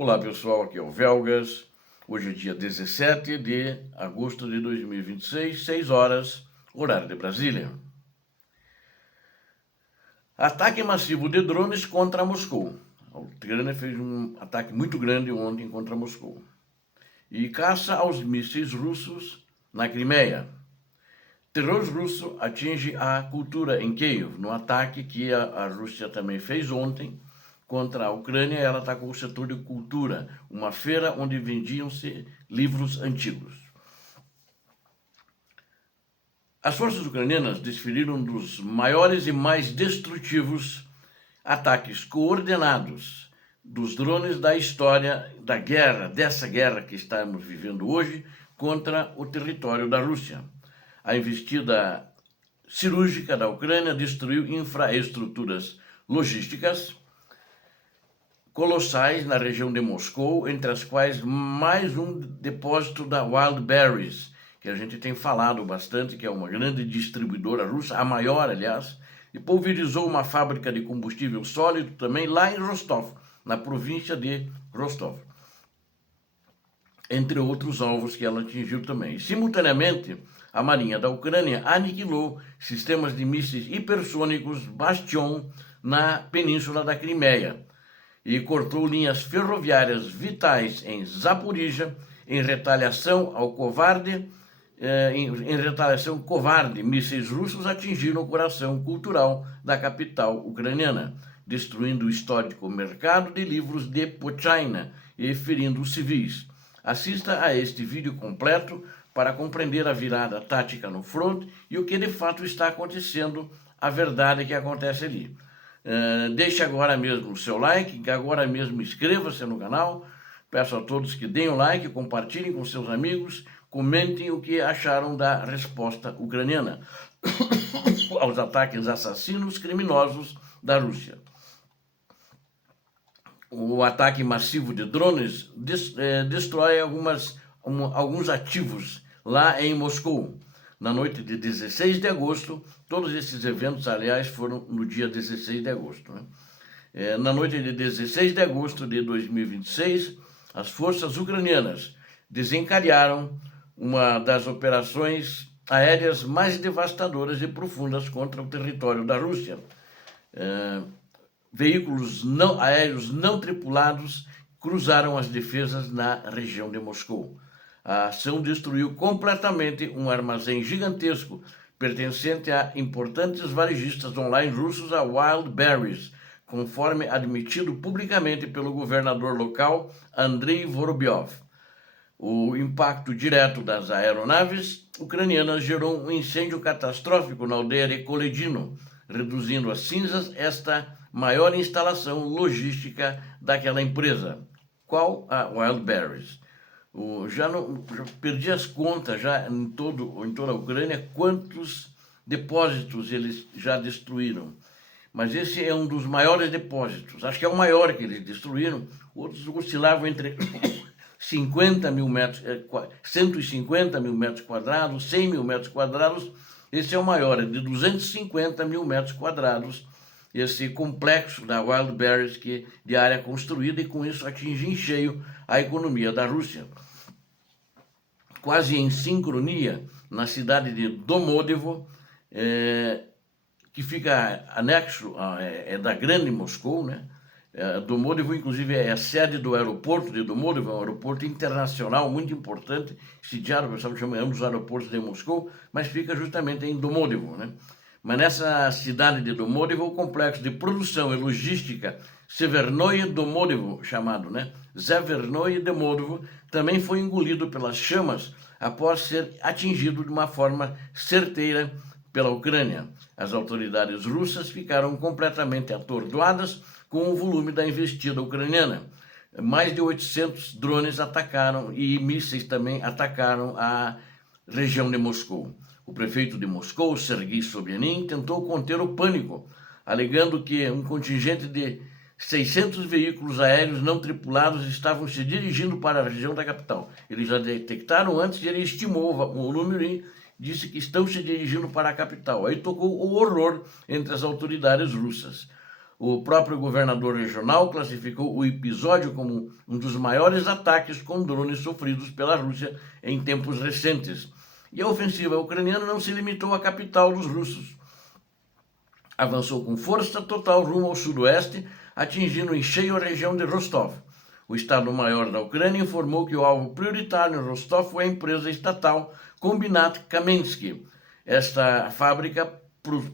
Olá pessoal, aqui é o Velgas. Hoje é dia 17 de agosto de 2026, 6 horas, horário de Brasília. Ataque massivo de drones contra Moscou. A Ucrânia fez um ataque muito grande ontem contra Moscou. E caça aos mísseis russos na Crimeia. Terror russo atinge a cultura em Kiev, no ataque que a Rússia também fez ontem contra a Ucrânia. Ela atacou o setor de cultura, uma feira onde vendiam-se livros antigos. As forças ucranianas desferiram um dos maiores e mais destrutivos ataques coordenados dos drones da história da guerra, dessa guerra que estamos vivendo hoje, contra o território da Rússia. A investida cirúrgica da Ucrânia destruiu infraestruturas logísticas colossais na região de Moscou, entre as quais mais um depósito da Wildberries, que a gente tem falado bastante, que é uma grande distribuidora russa, a maior, aliás, e pulverizou uma fábrica de combustível sólido também lá em Rostov, na província de Rostov, entre outros alvos que ela atingiu também. E, simultaneamente, a Marinha da Ucrânia aniquilou sistemas de mísseis hipersônicos Bastion na península da Crimeia e cortou linhas ferroviárias vitais em Zaporizhia em retaliação covarde. Mísseis russos atingiram o coração cultural da capital ucraniana, destruindo o histórico mercado de livros de Pochina e ferindo os civis. Assista a este vídeo completo para compreender a virada tática no front e o que de fato está acontecendo, a verdade que acontece ali. Deixe agora mesmo o seu like, agora mesmo inscreva-se no canal. Peço a todos que deem o like, compartilhem com seus amigos, comentem o que acharam da resposta ucraniana aos ataques assassinos criminosos da Rússia. O ataque massivo de drones destrói alguns ativos lá em Moscou. Na noite de 16 de agosto, todos esses eventos, aliás, foram no dia 16 de agosto. Na noite de 16 de agosto de 2026, as forças ucranianas desencadearam uma das operações aéreas mais devastadoras e profundas contra o território da Rússia. Veículos aéreos não tripulados cruzaram as defesas na região de Moscou. A ação destruiu completamente um armazém gigantesco pertencente a importantes varejistas online russos, a Wildberries, conforme admitido publicamente pelo governador local Andrei Vorobyov. O impacto direto das aeronaves ucranianas gerou um incêndio catastrófico na aldeia de Koledino, reduzindo a cinzas esta maior instalação logística daquela empresa. Qual? A Wildberries. Já perdi as contas já em toda a Ucrânia quantos depósitos eles já destruíram. Mas esse é um dos maiores depósitos. Acho que é o maior que eles destruíram. Outros oscilavam entre 50 mil metros, 150 mil metros quadrados, 100 mil metros quadrados. Esse é o maior, é de 250 mil metros quadrados. Esse complexo da Wildberries de área construída, e com isso atinge em cheio a economia da Rússia. Quase em sincronia, na cidade de Domodedovo, que fica anexo, da grande Moscou, né? Domodedovo, inclusive, é a sede do aeroporto de Domodedovo, é um aeroporto internacional muito importante, sediado, o pessoal chama dos aeroportos de Moscou, mas fica justamente em Domodedovo, né? Mas nessa cidade de Domodedovo, o complexo de produção e logística Severnoye Domodedovo, chamado, né? Severnoye Domodedovo, também foi engolido pelas chamas após ser atingido de uma forma certeira pela Ucrânia. As autoridades russas ficaram completamente atordoadas com o volume da investida ucraniana. Mais de 800 drones atacaram e mísseis também atacaram a região de Moscou. O prefeito de Moscou, Sergei Sobyanin, tentou conter o pânico, alegando que um contingente de 600 veículos aéreos não tripulados estavam se dirigindo para a região da capital. Eles já detectaram antes e ele estimou o número e disse que estão se dirigindo para a capital. Aí tocou o horror entre as autoridades russas. O próprio governador regional classificou o episódio como um dos maiores ataques com drones sofridos pela Rússia em tempos recentes. E a ofensiva ucraniana não se limitou à capital dos russos. Avançou com força total rumo ao sudoeste, atingindo em cheio a região de Rostov. O Estado-Maior da Ucrânia informou que o alvo prioritário em Rostov foi a empresa estatal Kombinat Kamensky. Esta fábrica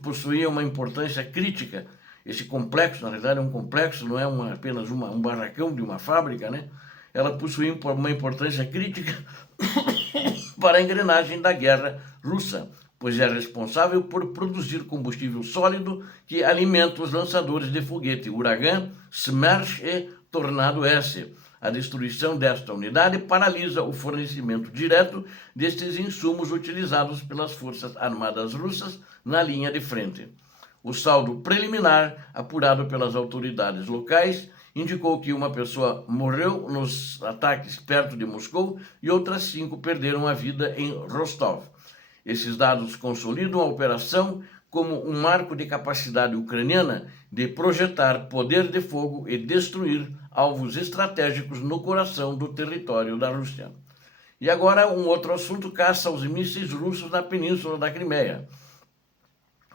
possuía uma importância crítica. Esse complexo, na verdade, é um complexo, não é apenas um barracão de uma fábrica, né? Ela possuía uma importância crítica para a engrenagem da guerra russa, pois é responsável por produzir combustível sólido que alimenta os lançadores de foguete Uragan, Smerch e Tornado S. A destruição desta unidade paralisa o fornecimento direto destes insumos utilizados pelas Forças Armadas Russas na linha de frente. O saldo preliminar, apurado pelas autoridades locais, indicou que uma pessoa morreu nos ataques perto de Moscou e outras 5 perderam a vida em Rostov. Esses dados consolidam a operação como um marco de capacidade ucraniana de projetar poder de fogo e destruir alvos estratégicos no coração do território da Rússia. E agora um outro assunto: caça aos mísseis russos na península da Crimeia.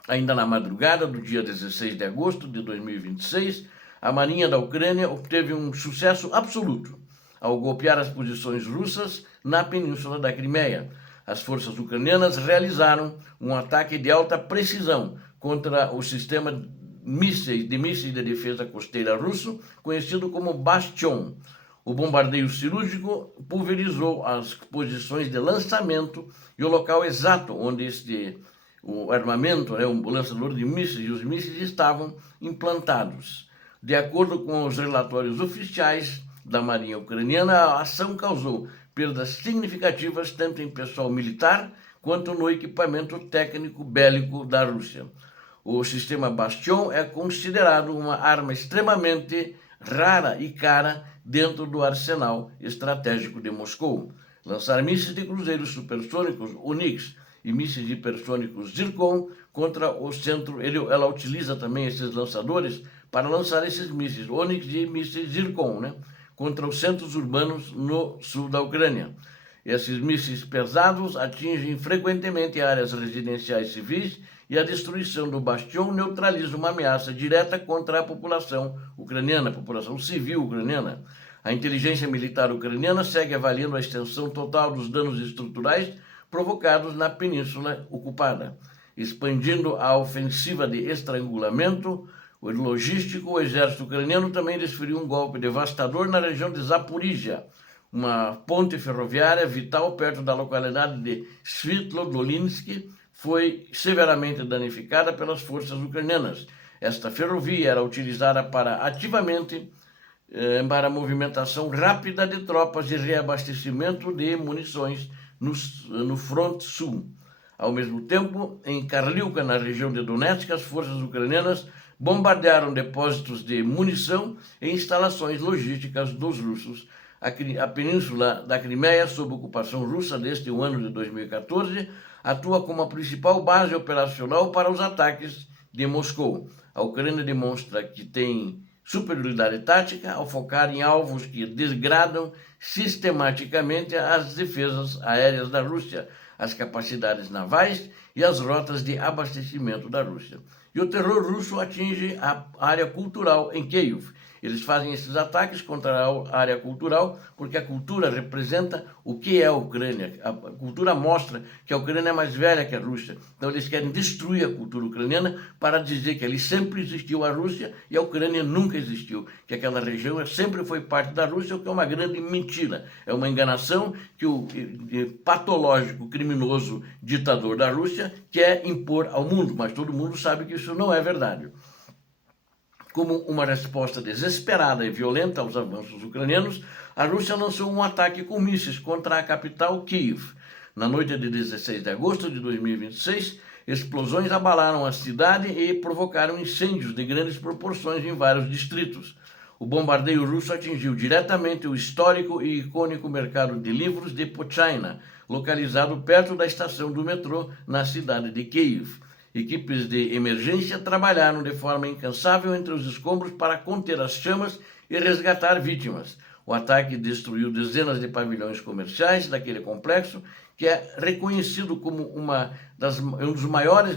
Ainda na madrugada do dia 16 de agosto de 2026, a Marinha da Ucrânia obteve um sucesso absoluto ao golpear as posições russas na península da Crimeia. As forças ucranianas realizaram um ataque de alta precisão contra o sistema de mísseis de defesa costeira russo, conhecido como Bastion. O bombardeio cirúrgico pulverizou as posições de lançamento e o local exato onde o armamento, o lançador de mísseis e os mísseis estavam implantados. De acordo com os relatórios oficiais da Marinha Ucraniana, a ação causou perdas significativas tanto em pessoal militar quanto no equipamento técnico bélico da Rússia. O sistema Bastion é considerado uma arma extremamente rara e cara dentro do arsenal estratégico de Moscou. Lançar mísseis de cruzeiros supersônicos Onyx e mísseis hipersônicos Zircon contra o centro, ela utiliza também esses lançadores para lançar esses mísseis Onyx e mísseis Zircon, né, contra os centros urbanos no sul da Ucrânia. Esses mísseis pesados atingem frequentemente áreas residenciais civis e a destruição do Bastion neutraliza uma ameaça direta contra a população ucraniana, a população civil ucraniana. A inteligência militar ucraniana segue avaliando a extensão total dos danos estruturais provocados na península ocupada, expandindo a ofensiva de estrangulamento logístico. O exército ucraniano também desferiu um golpe devastador na região de Zaporizhia, uma ponte ferroviária vital perto da localidade de Svitlodolinsk foi severamente danificada pelas forças ucranianas. Esta ferrovia era utilizada para a movimentação rápida de tropas e reabastecimento de munições no fronte sul. Ao mesmo tempo, em Karliuka, na região de Donetsk, as forças ucranianas bombardearam depósitos de munição e instalações logísticas dos russos. A península da Crimeia, sob ocupação russa desde o ano de 2014, atua como a principal base operacional para os ataques de Moscou. A Ucrânia demonstra que tem superioridade tática ao focar em alvos que desgradam sistematicamente as defesas aéreas da Rússia, as capacidades navais e as rotas de abastecimento da Rússia. E o terror russo atinge a área cultural em Kiev. Eles fazem esses ataques contra a área cultural porque a cultura representa o que é a Ucrânia. A cultura mostra que a Ucrânia é mais velha que a Rússia. Então eles querem destruir a cultura ucraniana para dizer que ali sempre existiu a Rússia e a Ucrânia nunca existiu. Que aquela região sempre foi parte da Rússia, o que é uma grande mentira. É uma enganação que o patológico, criminoso ditador da Rússia quer impor ao mundo. Mas todo mundo sabe que isso não é verdade. Como uma resposta desesperada e violenta aos avanços ucranianos, a Rússia lançou um ataque com mísseis contra a capital Kiev. Na noite de 16 de agosto de 2026, explosões abalaram a cidade e provocaram incêndios de grandes proporções em vários distritos. O bombardeio russo atingiu diretamente o histórico e icônico mercado de livros de Pochaina, localizado perto da estação do metrô na cidade de Kiev. Equipes de emergência trabalharam de forma incansável entre os escombros para conter as chamas e resgatar vítimas. O ataque destruiu dezenas de pavilhões comerciais daquele complexo, que é reconhecido como um dos maiores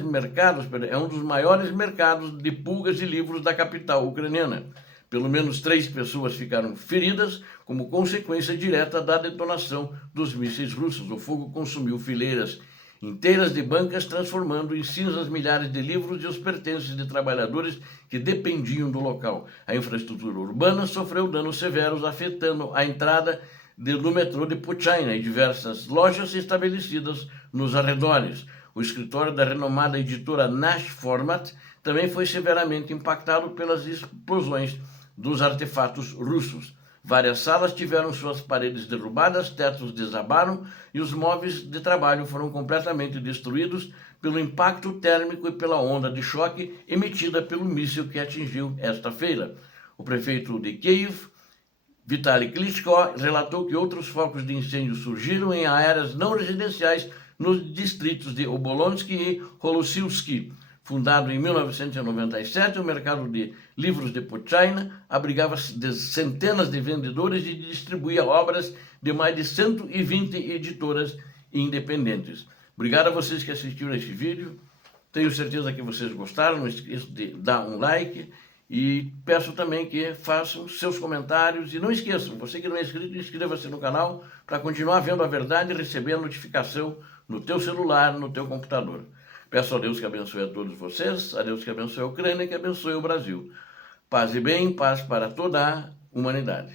mercados de pulgas e livros da capital ucraniana. Pelo menos 3 pessoas ficaram feridas como consequência direta da detonação dos mísseis russos. O fogo consumiu fileiras inteiras de bancas, transformando em cinzas milhares de livros e os pertences de trabalhadores que dependiam do local. A infraestrutura urbana sofreu danos severos, afetando a entrada do metrô de Puchaina e diversas lojas estabelecidas nos arredores. O escritório da renomada editora Nash Format também foi severamente impactado pelas explosões dos artefatos russos. Várias salas tiveram suas paredes derrubadas, tetos desabaram e os móveis de trabalho foram completamente destruídos pelo impacto térmico e pela onda de choque emitida pelo míssil que atingiu esta feira. O prefeito de Kiev, Vitaly Klitschko, relatou que outros focos de incêndio surgiram em áreas não residenciais nos distritos de Obolonsky e Holossilsky. Fundado em 1997, o mercado de livros de Puchaina abrigava centenas de vendedores e distribuía obras de mais de 120 editoras independentes. Obrigado a vocês que assistiram esse vídeo. Tenho certeza que vocês gostaram. Não esqueça de dar um like e peço também que façam seus comentários. E não esqueçam, você que não é inscrito, inscreva-se no canal para continuar vendo a verdade e receber a notificação no teu celular, no teu computador. Peço a Deus que abençoe a todos vocês, a Deus que abençoe a Ucrânia e que abençoe o Brasil. Paz e bem, paz para toda a humanidade.